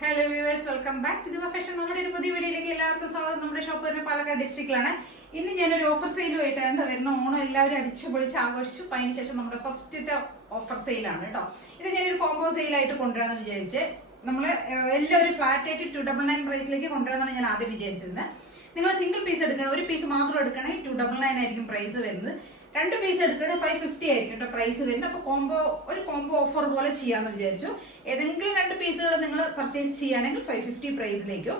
Hello viewers, welcome back to the fashion. നമ്മുടെ ഒരു പുതിയ വീഡിയോയിലേക്ക് എല്ലാവർക്കും സ്വാഗതം. നമ്മുടെ ഷോപ്പ് വരുന്നത് പാലക്കാട് ഡിസ്ട്രിക്റ്റിലാണ്. ഇന്ന് ഞാനൊരു ഓഫർ സെയിലുമായിട്ടാണ് വരുന്ന. ഓണം എല്ലാവരും അടിച്ചു പൊളിച്ച് ആഘോഷിച്ചു. അതിന് ശേഷം നമ്മുടെ ഫസ്റ്റത്തെ ഓഫർ സെയിലാണ് കേട്ടോ. ഇത് ഞാനൊരു കോംബോ സെയിലായിട്ട് കൊണ്ടുവരാമെന്ന് വിചാരിച്ച് എല്ലാവരും ഫ്ലാറ്റ് ആയിട്ട് 299 പ്രൈസിലേക്ക് കൊണ്ടുവരാമെന്നാണ് ഞാൻ ആദ്യം വിചാരിച്ചിരുന്നത്. നിങ്ങൾ സിംഗിൾ പീസ് എടുക്കണം, ഒരു പീസ് മാത്രം എടുക്കണമെങ്കിൽ 299 ആയിരിക്കും പ്രൈസ് വരുന്നത്. 2 പീസ് എടുക്കുന്നത് 550 ആയിരിക്കും കേട്ടോ പ്രൈസ് വരുന്നത്. അപ്പോൾ ഒരു കോംബോ ഓഫർ പോലെ ചെയ്യാമെന്ന് വിചാരിച്ചു. ഏതെങ്കിലും 2 പീസുകൾ നിങ്ങൾ പർച്ചേസ് ചെയ്യുകയാണെങ്കിൽ 550 പ്രൈസിലേക്കും,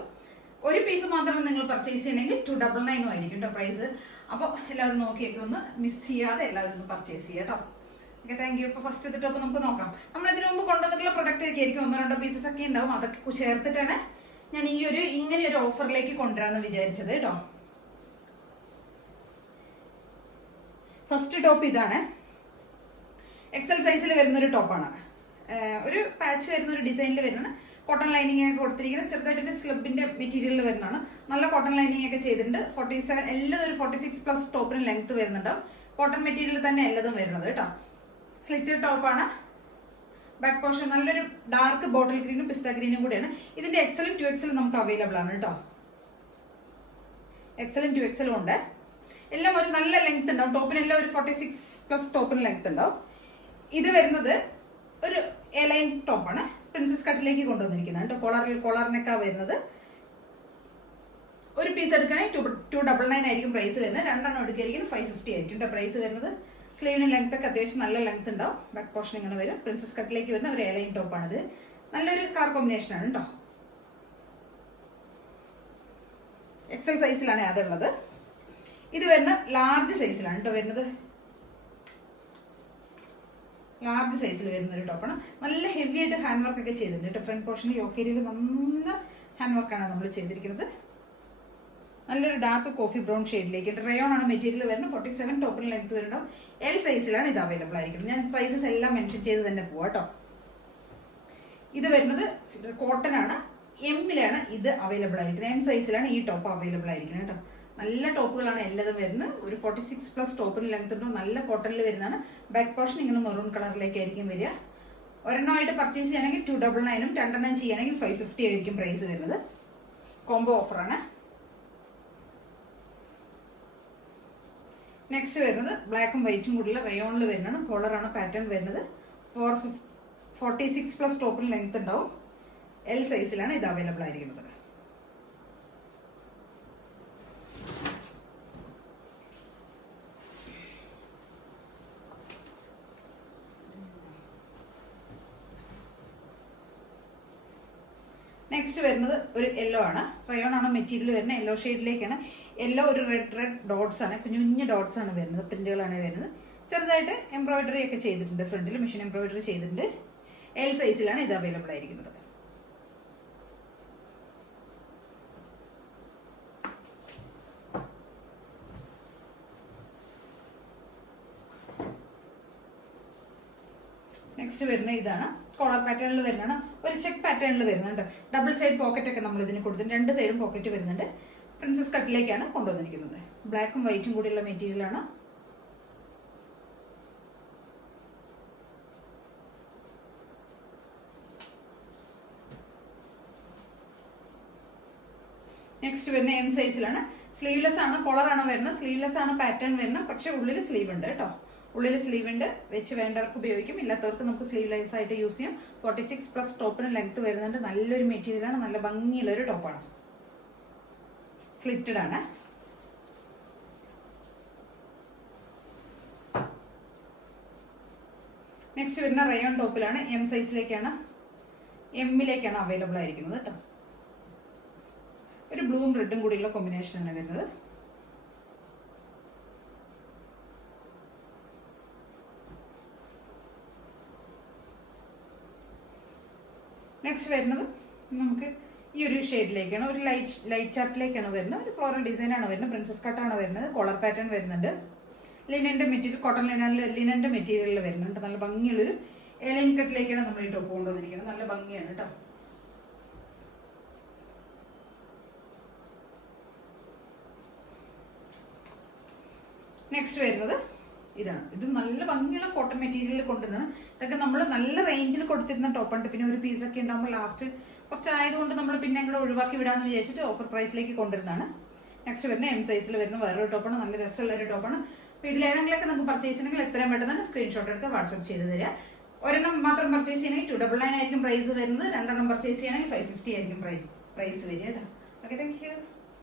ഒരു പീസ് മാത്രം നിങ്ങൾ പർച്ചേസ് ചെയ്യണമെങ്കിൽ 299 ആയിരിക്കും കേട്ടോ പ്രൈസ്. അപ്പോൾ എല്ലാവരും നോക്കിയൊക്കെ ഒന്ന് മിസ് ചെയ്യാതെ എല്ലാവരും ഒന്ന് പർച്ചേസ് ചെയ്യുക കേട്ടോ. Okay, thank you. ഇപ്പോൾ ഫസ്റ്റ് ടോപ്പ് നമുക്ക് നോക്കാം. നമ്മൾ ഇതിനു മുമ്പ് കൊണ്ടുവന്നിട്ടുള്ള പ്രൊഡക്റ്റ് ഒക്കെ ആയിരിക്കും, 1-2 പീസസ് ഒക്കെ ഉണ്ടാവും. അതൊക്കെ ചേർത്തിട്ടാണ് ഞാൻ ഇങ്ങനെ ഒരു ഓഫറിലേക്ക് കൊണ്ടുവരാമെന്ന് വിചാരിച്ചത് കേട്ടോ. ഫസ്റ്റ് ടോപ്പ് ഇതാണ്. എക്സൽ സൈസിൽ വരുന്നൊരു ടോപ്പാണ്. ഒരു പാച്ച് വരുന്ന ഒരു ഡിസൈനിൽ വരുന്ന കോട്ടൺ ലൈനിങ് ഒക്കെ കൊടുത്തിരിക്കുന്നത്. ചെറുതായിട്ട് സ്ലബിന്റെ മെറ്റീരിയലിൽ വരുന്നതാണ്. നല്ല കോട്ടൺ ലൈനിങ് ഒക്കെ ചെയ്തിട്ടുണ്ട്. 47 എല്ലാം ഒരു 46+ ടോപ്പിന് ലെങ്ത് വരുന്നുണ്ടാവും. കോട്ടൺ മെറ്റീരിയൽ തന്നെ എല്ലതും വരുന്നത് കേട്ടോ. സ്ലിറ്റ് ടോപ്പാണ്. ബാക്ക് പോർഷൻ നല്ലൊരു ഡാർക്ക് ബോട്ടിൽ ഗ്രീനും പിസ്ത ഗ്രീനും കൂടെയാണ്. ഇതിന്റെ എക്സലും 2XL നമുക്ക് അവൈലബിൾ ആണ് കേട്ടോ. എക്സലും 2XL ഉണ്ട്. എല്ലാം ഒരു നല്ല ലെങ്ത് ഉണ്ടാവും. ടോപ്പിനെല്ലാം ഒരു 46+ ടോപ്പിന് ലെങ്ത് ഉണ്ടാവും. ഇത് വരുന്നത് ഒരു എലൈൻ ടോപ്പാണ്. പ്രിൻസസ് കട്ടിലേക്ക് കൊണ്ടുവന്നിരിക്കുന്നത് കേട്ടോ. കോളറിനൊക്കെ വരുന്നത്. ഒരു പീസ് എടുക്കുകയാണെങ്കിൽ 299 ആയിരിക്കും പ്രൈസ് വരുന്നത്. 2 എടുക്കുകയായിരിക്കും 550 ആയിരിക്കും കേട്ടോ പ്രൈസ് വരുന്നത്. സ്ലീവിന് ലെങ്ത് ഒക്കെ അത്യാവശ്യം നല്ല ലെങ്ത് ഉണ്ടാവും. ബാക്ക് പോർഷൻ ഇങ്ങനെ വരും. പ്രിൻസസ് കട്ടിലേക്ക് വരുന്ന ഒരു എലൈൻ ടോപ്പാണിത്. നല്ലൊരു കളർ കോമ്പിനേഷൻ ആണ് കേട്ടോ. എക്സൽ സൈസിലാണ് അതുള്ളത്. ഇത് വരുന്ന ലാർജ് സൈസിലാണ് കേട്ടോ വരുന്നത്. ലാർജ് സൈസിൽ വരുന്ന ഒരു ടോപ്പാണ്. നല്ല ഹെവി ആയിട്ട് ഹാൻഡ് വർക്ക് ഒക്കെ ചെയ്തിട്ടുണ്ട് കേട്ടോ. ഫ്രണ്ട് പോർഷനിൽ യോക്ക് ഏരിയയിൽ നല്ല ഹാൻഡ് വർക്കാണ് നമ്മൾ ചെയ്തിരിക്കുന്നത്. നല്ലൊരു ഡാർക്ക് കോഫി ബ്രൗൺ ഷെയ്ഡിലേക്ക് റയോൺ ആണ് മെറ്റീരിയൽ വരുന്നത്. 47 ടോപ്പിന് ലെങ്ത് വരുന്നുണ്ടാവും. എൽ സൈസിലാണ് ഇത് അവൈലബിൾ ആയിരിക്കുന്നത്. ഞാൻ സൈസസ് എല്ലാം മെൻഷൻ ചെയ്ത് തന്നെ പോവാം കേട്ടോ. ഇത് വരുന്നത് കോട്ടൺ ആണ്. എമ്മിലാണ് ഇത് അവൈലബിൾ ആയിരിക്കുന്നത്. എം സൈസിലാണ് ഈ ടോപ്പ് അവൈലബിൾ ആയിരിക്കുന്നത് കേട്ടോ. നല്ല ടോപ്പുകളാണ് എല്ലാതും വരുന്നത്. ഒരു 46+ ടോപ്പിന് ലെങ്ത് ഉണ്ടോ. നല്ല കോട്ടണിൽ വരുന്നതാണ്. ബാക്ക് പോർഷൻ ഇങ്ങനെ മെറൂൺ കളറിലേക്കായിരിക്കും വരിക. ഒരെണ്ണമായിട്ട് പർച്ചേസ് ചെയ്യണമെങ്കിൽ 299, 2 ചെയ്യണമെങ്കിൽ 550 ആയിരിക്കും പ്രൈസ് വരുന്നത്. കോംബോ ഓഫറാണ്. നെക്സ്റ്റ് വരുന്നത് ബ്ലാക്കും വൈറ്റും കൂടിയുള്ള റയോണിൽ വരുന്നതാണ്. കോളറാണ് പാറ്റേൺ വരുന്നത്. 46+ ടോപ്പിന് ലെങ്ത് ഉണ്ടാവും. എൽ സൈസിലാണ് ഇത് അവൈലബിൾ ആയിരിക്കുന്നത്. നെക്സ്റ്റ് വരുന്നത് ഒരു യെല്ലോ ആണ്. റയോൺ ആണ് മെറ്റീരിയൽ വരുന്നത്. യെല്ലോ ഷെയ്ഡിലേക്കാണ്. യെല്ലോ ഒരു റെഡ് ഡോട്ട്സ് ആണ്. കുഞ്ഞു ഡോട്ട്സ് ആണ് വരുന്നത്. പ്രിന്റുകളാണ് വരുന്നത്. ചെറുതായിട്ട് എംബ്രോയിഡറി ഒക്കെ ചെയ്തിട്ടുണ്ട്. ഫ്രണ്ടിൽ മെഷീൻ എംബ്രോയിഡറി ചെയ്തിട്ടുണ്ട്. എൽ സൈസിലാണ് ഇത് അവൈലബിൾ ആയിരിക്കുന്നത്. നെക്സ്റ്റ് വരുന്ന ഇതാണ്. കോളർ പാറ്റേണിൽ വരുന്നതാണ്. ഒരു ചെക്ക് പാറ്റേണിൽ വരുന്നുണ്ട്. ഡബിൾ സൈഡ് പോക്കറ്റ് ഒക്കെ നമ്മൾ ഇതിന് കൊടുത്തിട്ടുണ്ട്. 2 സൈഡും പോക്കറ്റ് വരുന്നുണ്ട്. പ്രിൻസസ് കട്ടിലേക്കാണ് കൊണ്ടുവന്നിരിക്കുന്നത്. ബ്ലാക്കും വൈറ്റും കൂടിയുള്ള മെറ്റീരിയലാണ്. നെക്സ്റ്റ് വരുന്ന എം സൈസിലാണ്. സ്ലീവ്ലെസ് ആണ്. കോളറാണ് വരുന്നത്. സ്ലീവ്ലെസ് ആണ് പാറ്റേൺ വരുന്നത്. പക്ഷെ ഉള്ളിൽ സ്ലീവ് ഉണ്ട് കേട്ടോ. ഉള്ളിൽ സ്ലീവ് ഉണ്ട്. വെച്ച് വേണ്ടവർക്ക് ഉപയോഗിക്കും. ഇല്ലാത്തവർക്ക് നമുക്ക് സ്ലീവ്ലെസ് ആയിട്ട് യൂസ് ചെയ്യാം. 46+ ടോപ്പിന് ലെങ്ത് വരുന്നുണ്ട്. നല്ലൊരു മെറ്റീരിയലാണ്. നല്ല ഭംഗിയുള്ള ഒരു ടോപ്പാണ്. സ്ലിറ്റഡ് ആണ്. നെക്സ്റ്റ് വരുന്ന റയോൺ ടോപ്പിലാണ്. എം സൈസിലേക്കാണ്, എമ്മിലേക്കാണ് അവൈലബിൾ ആയിരിക്കുന്നത് കേട്ടോ. ഒരു ബ്ലൂവും റെഡും കൂടിയുള്ള കോമ്പിനേഷനാണ് വരുന്നത്. നെക്സ്റ്റ് വരുന്നത് നമുക്ക് ഈ ഒരു ഷെയ്ഡിലേക്കാണ്. ഒരു ലൈറ്റ് ചാർട്ടിലേക്കാണ് വരുന്നത്. ഒരു ഫ്ലോറൽ ഡിസൈൻ ആണ് വരുന്നത്. പ്രിൻസസ് കട്ടാണ് വരുന്നത്. കോളർ പാറ്റേൺ വരുന്നുണ്ട്. ലിനന്റെ മെറ്റീരിയൽ, കോട്ടൺ ലിനന്റെ മെറ്റീരിയലിൽ വരുന്നുണ്ട്. നല്ല ഭംഗിയുള്ളൊരു എലൈൻ കട്ടിലേക്കാണ് നമ്മൾ ഈ ടോപ്പ് കൊണ്ടുവന്നിരിക്കുന്നത്. നല്ല ഭംഗിയാണ് കേട്ടോ. നെക്സ്റ്റ് വരുന്നത് ഇതാണ്. ഇത് നല്ല ഭംഗിയുള്ള കോട്ടൺ മെറ്റീരിയൽ കൊണ്ടുവന്നാണ്. ഇതൊക്കെ നമ്മൾ നല്ല റേഞ്ചിൽ കൊടുത്തിരുന്ന ടോപ്പാണ്. പിന്നെ ഒരു പീസൊക്കെ ഉണ്ടാകുമ്പോൾ ലാസ്റ്റ് കുറച്ചായതുകൊണ്ട് നമ്മൾ പിന്നെ അങ്ങോട്ട് ഒഴിവാക്കി വിടാമെന്ന് വിചാരിച്ചിട്ട് ഓഫർ പ്രൈസിലേക്ക് കൊണ്ടുവരുന്നതാണ്. നെക്സ്റ്റ് വരുന്ന എം സൈസിൽ വരുന്ന വേറൊരു ടോപ്പാണ്, നല്ല രസമുള്ള ഒരു ടോപ്പാണ്. അപ്പോൾ ഇതിലേതെങ്കിലുമൊക്കെ നിങ്ങൾക്ക് പർച്ചേസ് ചെയ്യണമെങ്കിൽ എത്രയും പെട്ടെന്ന് സ്ക്രീൻഷോട്ട് എടുത്ത് വാട്സപ്പ് ചെയ്ത് തരിക. ഒരെണ്ണം മാത്രം പർച്ചേസ് ചെയ്യണമെങ്കിൽ 299 ആയിരിക്കും പ്രൈസ് വരുന്നത്, രണ്ടെണ്ണം പർച്ചേസ് ചെയ്യണമെങ്കിൽ 550 ആയിരിക്കും പ്രൈസ് വരിക കേട്ടോ. Okay, thank you.